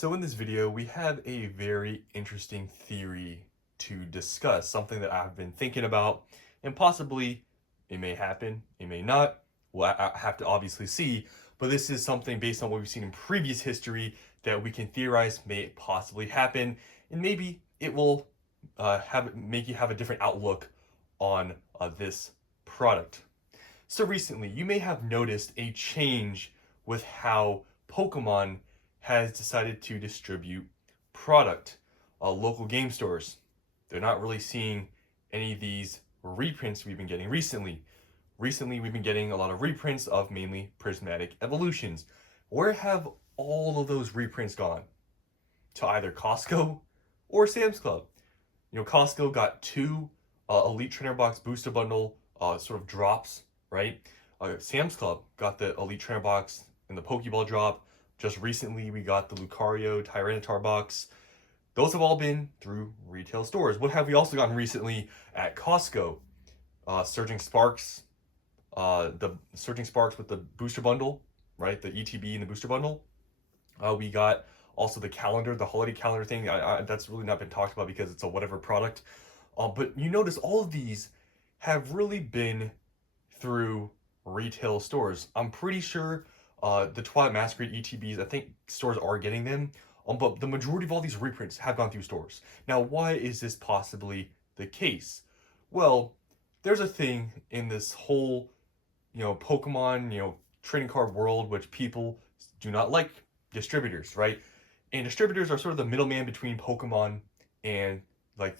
So in this video, we have a very interesting theory to discuss, something that I've been thinking about, and possibly it may happen, it may not. Well, I have to obviously see, but this is something based on what we've seen in previous history that we can theorize may possibly happen, and maybe it will make you have a different outlook on this product. So recently, you may have noticed a change with how Pokemon has decided to distribute product. Local game stores, they're not really seeing any of these reprints we've been getting recently. Recently, we've been getting a lot of reprints of mainly prismatic evolutions. Where have all of those reprints gone? To either Costco or Sam's Club. Costco got two Elite Trainer Box Booster Bundle sort of drops, right? Sam's Club got the Elite Trainer Box and the Pokeball drop. Just recently, we got the Lucario Tyranitar box. Those have all been through retail stores. What have we also gotten recently at Costco? Surging Sparks, the Surging Sparks with the Booster Bundle, right? The ETB and the Booster Bundle. We got also the calendar, the holiday calendar thing. That's really not been talked about because it's a whatever product. But you notice all of these have really been through retail stores. I'm pretty sure the Twilight Masquerade ETBs, I think stores are getting them, but the majority of all these reprints have gone through stores. Now, why is this possibly the case? Well, there's a thing in this whole, Pokemon, trading card world, which people do not like distributors, right? And distributors are sort of the middleman between Pokemon and I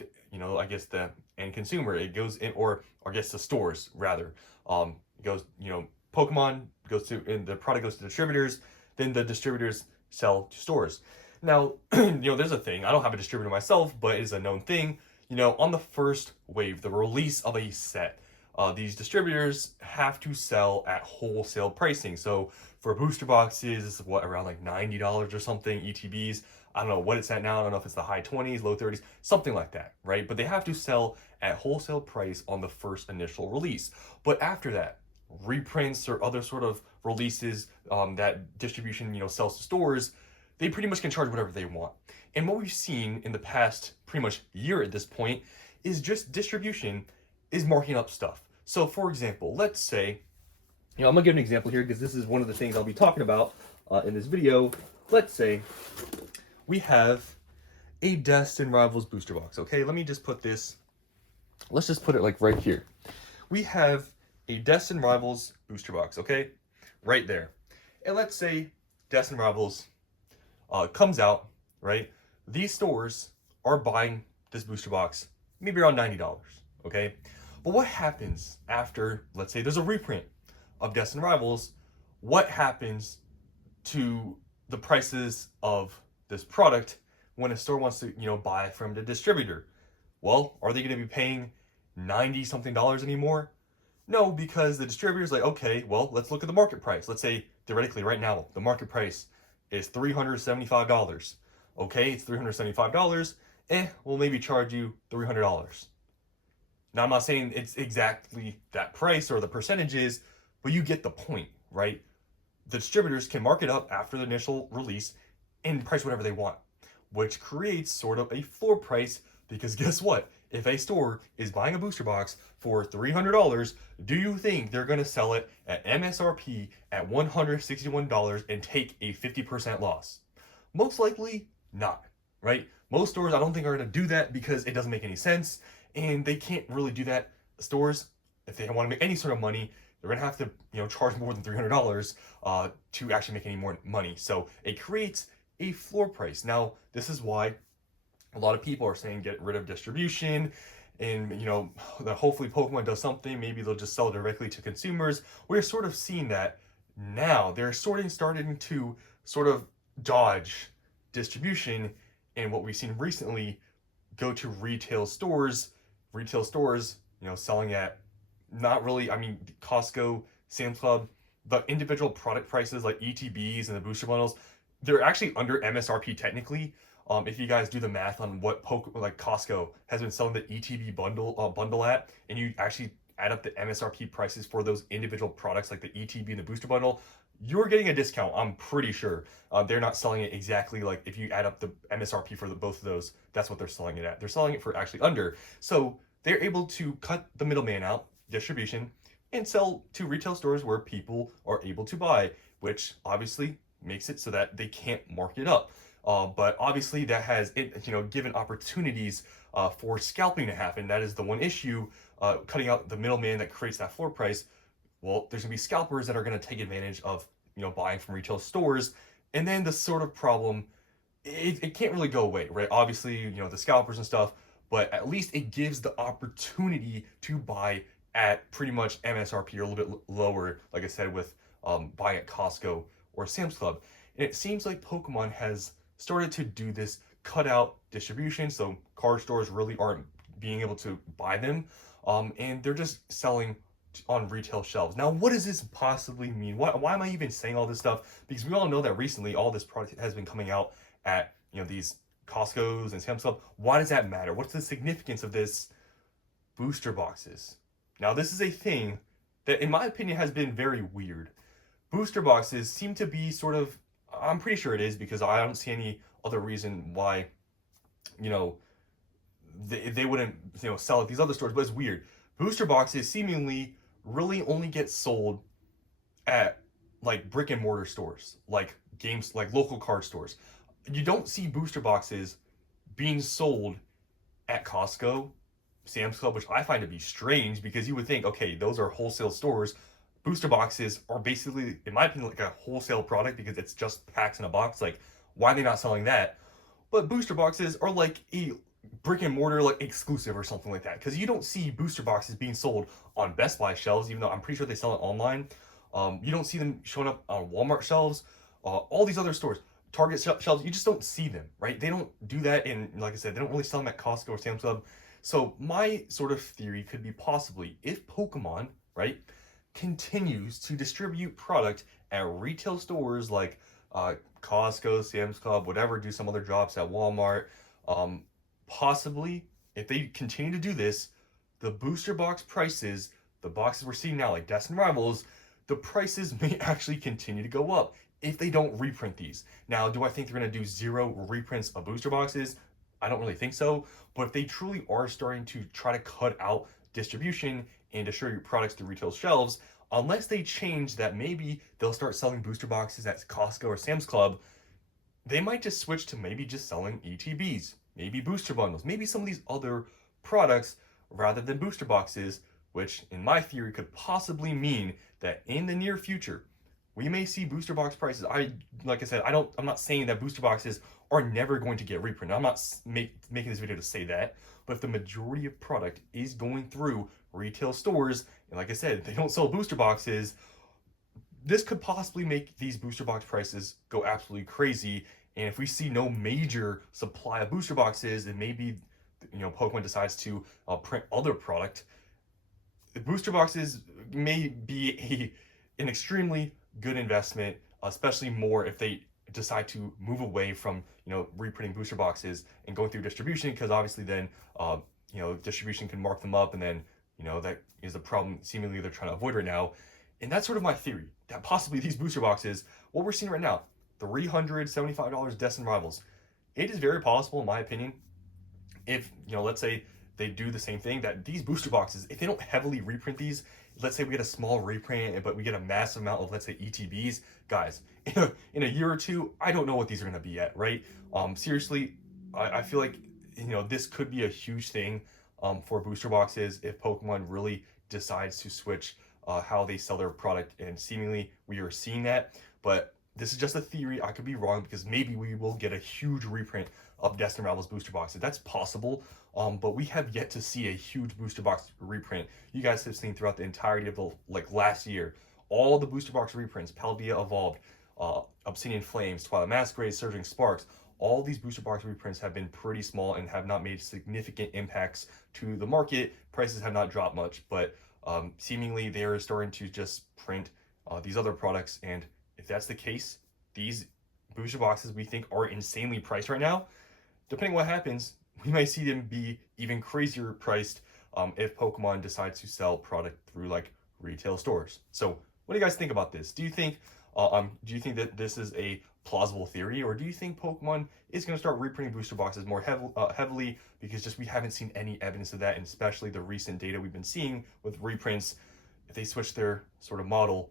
guess the end consumer. It goes in, or I guess the stores rather. It goes, Pokemon goes to, and the product goes to distributors, then the distributors sell to stores. Now, there's a thing, I don't have a distributor myself, but it is a known thing. On the first wave, the release of a set, these distributors have to sell at wholesale pricing. So for booster boxes, around like $90 or something, ETBs, I don't know what it's at now. I don't know if it's the high 20s, low 30s, something like that, right? But they have to sell at wholesale price on the first initial release. But after that, reprints or other sort of releases that distribution sells to stores, they pretty much can charge whatever they want. And what we've seen in the past pretty much year at this point is just distribution is marking up stuff. So for example, let's say, I'm gonna give an example here because this is one of the things I'll be talking about in this video. Let's say we have a Destin Rivals booster box. Okay, let me just put this, let's just put it like right here. We have a Destin Rivals booster box, okay? Right there. And let's say Destin Rivals comes out, right? These stores are buying this booster box maybe around $90, okay? But what happens after, let's say there's a reprint of Destin Rivals? What happens to the prices of this product when a store wants to, buy from the distributor? Well, are they going to be paying 90 something dollars anymore? No, because the distributor's like, okay, well, let's look at the market price. Let's say, theoretically, right now, the market price is $375. Okay, it's $375. We'll maybe charge you $300. Now, I'm not saying it's exactly that price or the percentages, but you get the point, right? The distributors can mark it up after the initial release and price whatever they want, which creates sort of a floor price, because guess what? If a store is buying a booster box for $300, do you think they're going to sell it at MSRP at $161 and take a 50% loss? Most likely not, right? Most stores I don't think are going to do that because it doesn't make any sense, and they can't really do that. Stores, if they want to make any sort of money, they're going to have to, charge more than $300 to actually make any more money. So it creates a floor price. Now, this is why a lot of people are saying get rid of distribution, and that hopefully Pokemon does something. Maybe they'll just sell directly to consumers. We're sort of seeing that now. They're starting to sort of dodge distribution, and what we've seen recently, go to retail stores, selling at not really, Costco, Sam's Club, the individual product prices like ETBs and the booster bundles, they're actually under MSRP technically. If you guys do the math on what Costco has been selling the ETB bundle at, and you actually add up the MSRP prices for those individual products like the ETB and the booster bundle, you're getting a discount. I'm pretty sure they're not selling it exactly like if you add up the MSRP for both of those, that's what they're selling it at. They're selling it for actually under. So they're able to cut the middleman out, distribution, and sell to retail stores where people are able to buy, which obviously makes it so that they can't mark it up. But obviously that has given opportunities for scalping to happen. That is the one issue. Cutting out the middleman that creates that floor price. Well, there's gonna be scalpers that are gonna take advantage of buying from retail stores, and then the sort of problem, it can't really go away, right? Obviously, the scalpers and stuff, but at least it gives the opportunity to buy at pretty much MSRP or a little bit lower, like I said, with buying at Costco or Sam's Club. And it seems like Pokemon has started to do this cutout distribution, so card stores really aren't being able to buy them, and they're just selling on retail shelves. Now, what does this possibly mean? Why am I even saying all this stuff? Because we all know that recently all this product has been coming out at these Costco's and Sam's Club. Why does that matter? What's the significance of this? Booster boxes. Now, this is a thing that, in my opinion, has been very weird. Booster boxes seem to be sort of, I'm pretty sure it is because I don't see any other reason why, they wouldn't, sell at these other stores, but it's weird. Booster boxes seemingly really only get sold at like brick and mortar stores, like games, like local card stores. You don't see booster boxes being sold at Costco, Sam's Club, which I find to be strange because you would think, okay, those are wholesale stores. Booster boxes are basically, in my opinion, like a wholesale product because it's just packs in a box. Like, why are they not selling that? But booster boxes are like a brick and mortar like exclusive or something like that because you don't see booster boxes being sold on Best Buy shelves, even though I'm pretty sure they sell it online. You don't see them showing up on Walmart shelves, all these other stores, Target shelves. You just don't see them, right? They don't do that, and like I said, they don't really sell them at Costco or Sam's Club. So my sort of theory could be possibly if Pokemon, right, continues to distribute product at retail stores like Costco, Sam's Club, whatever, do some other drops at Walmart. Possibly, if they continue to do this, the booster box prices, the boxes we're seeing now, like Destined Rivals, the prices may actually continue to go up if they don't reprint these. Now, do I think they're going to do 0 reprints of booster boxes? I don't really think so. But if they truly are starting to try to cut out distribution and distribute products to retail shelves, unless they change that, maybe they'll start selling booster boxes at Costco or Sam's Club, they might just switch to maybe just selling ETBs, maybe booster bundles, maybe some of these other products rather than booster boxes, which in my theory could possibly mean that in the near future, we may see booster box prices. Like I said, I'm not saying that booster boxes are never going to get reprinted. I'm not making this video to say that, but if the majority of product is going through retail stores, and like I said, they don't sell booster boxes, this could possibly make these booster box prices go absolutely crazy. And if we see no major supply of booster boxes, and maybe Pokemon decides to print other product, booster boxes may be an extremely good investment, especially more if they decide to move away from reprinting booster boxes and going through distribution, because obviously then distribution can mark them up, and then that is the problem seemingly they're trying to avoid right now. And that's sort of my theory, that possibly these booster boxes, what we're seeing right now, $375 Destined Rivals, it is very possible, in my opinion, if let's say they do the same thing, that these booster boxes, if they don't heavily reprint these, let's say we get a small reprint, but we get a massive amount of, let's say, ETBs, guys, in a year or two, I don't know what these are going to be at, right? Seriously, I feel like, this could be a huge thing for booster boxes if Pokemon really decides to switch how they sell their product, and seemingly we are seeing that. But this is just a theory. I could be wrong, because maybe we will get a huge reprint of Destined Rivals booster boxes. That's possible, but we have yet to see a huge booster box reprint. You guys have seen throughout the entirety of the last year, all the booster box reprints, Paldea Evolved, Obsidian Flames, Twilight Masquerade, Surging Sparks, all these booster box reprints have been pretty small and have not made significant impacts to the market. Prices have not dropped much, but seemingly they're starting to just print these other products. And if that's the case, these booster boxes we think are insanely priced right now. Depending on what happens, we might see them be even crazier priced if Pokemon decides to sell product through retail stores. So what do you guys think about this? Do you think Do you think that this is a plausible theory, or do you think Pokemon is going to start reprinting booster boxes more heavily because just we haven't seen any evidence of that, and especially the recent data we've been seeing with reprints, if they switch their sort of model.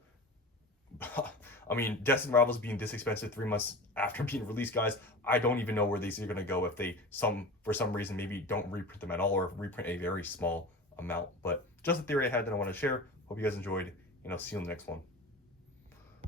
I mean, Destiny Rivals being this expensive 3 months after being released, guys, I don't even know where these are going to go if they for some reason maybe don't reprint them at all or reprint a very small amount. But just a theory I had that I want to share. Hope you guys enjoyed, and I'll see you in the next one.